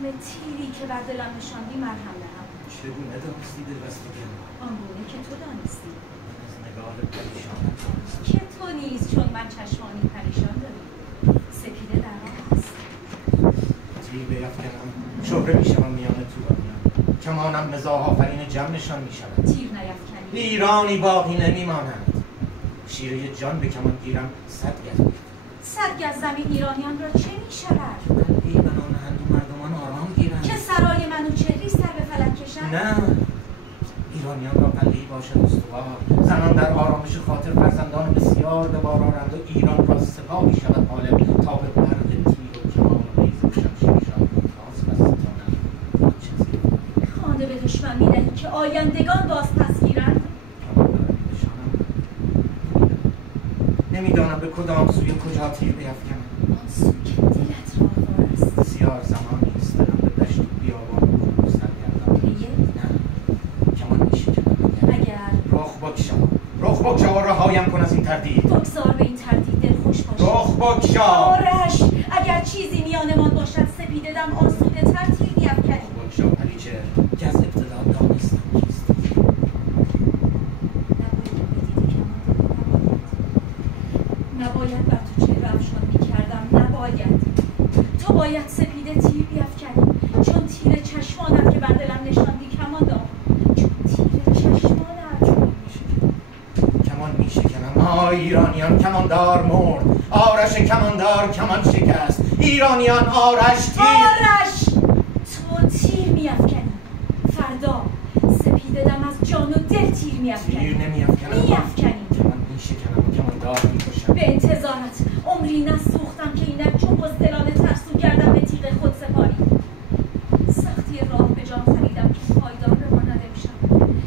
زخم تیری که بر دلم نشاندی مرهم نهم. چگونه دانستی دلبسته کردم؟ آنگونه که تو دانستی. از نگاه پریشانت دانستی که تو نیز چون من چشمانی پریشان داری. سپیده در راه است. تیر بیفکنم شهره میشوم میان تورانیان، کمانم مزاح آفرین جم نشان میشود. تیر نیفکنی ایرانی باقی نمیماند. شیره جان به کمان گیرم 100 گز. 100 گز زمین ایرانیان را چه میشود؟ ای بنان هندو مردمان آرام گیرند که سرای منوچهری سر به فلک کشند؟ نه، ایرانیان را قلعه‌ای باشد استوار، زنان در آرامش خاطر فرزندان بسیار به بار آرند و ایران را سپاهی شود غالب تا به برق تیر و کمان و نیزه و شمشیرشان باز بستانند. چه زیر خانه به دشمن میدهی که آیندگان باز پس گیرند؟ نمیدانم به کدام سوی کجا تیر بیفکنم. آن سو که دلت راهوار است. بسیار زمانی است دلم به دشت و بیابان و کوه سرگردان. نه، کمان میشکنم اگر رخ بگشا و رهایم کن از این تردید. بگذار به این تردید دل خوش باشی. رخ بگشا. آرش، اگر چیزی میانمان باشد سپیده دم آسوده تر تیر میفکنی. رخ بگشا پریچه که از ابتدا دانستم کیستی. نباید بر تو چهره افشان میکردم. نباید. تو باید سپیده تیر بیفکنی، چون تیر چشمانت که بر دلم نشاندی کمان دار. چون تیر چشمانت. کمان میشکنم. ایرانیان کماندار مرد، آرش کماندار کمان شکست. ایرانیان آرش تو تیر میفکنی. فردا سپیده دم از جان و دل تیر میفکنی. تیر نمیفکنم. کمان میشکنم و کماندار میکشم. به انتظارت عمری نسوختم که اینک چون بزدلان ترسو گردم به تیغ خود سپاری. سختی راه به جان خریدم که پایدار بماند امشب،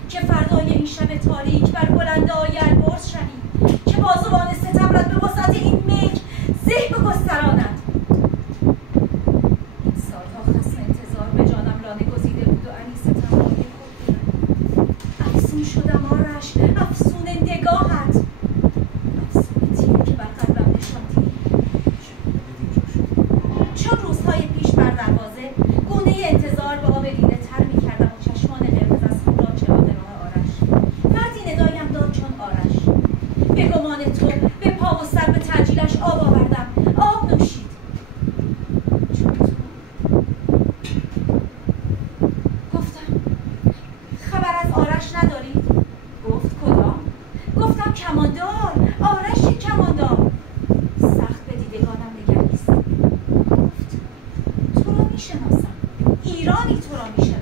که فردای این شب تاریک بر بلندای البرز شوی، که بازوان ستم را به وسعت این میک زه بگستراند. این سالها خصم انتظار به جانم لانه گزیده بود و انیس تنهایی خود بودم. افسون شدم آرش، افسون نگاهت، افسون تیر که بر قلبم نشاندی. چون روزهای پیش بر دروازه گونه انتظار به آب دیده تر میکردم و چشمان قرمز از خود را چراغ راه آرش. مردی ندایم داد چون آرش. به گمان تو به پا و سر به تعجیلش آب آوردم، آب نوشید. چون تو گفتم خبر از آرش نداری؟ گفت کدام؟ گفتم کماندار، آرش کماندار. سخت به دیدگانم نگریست. گفت تو را میشناسم، ایرانی تو را میشناسم.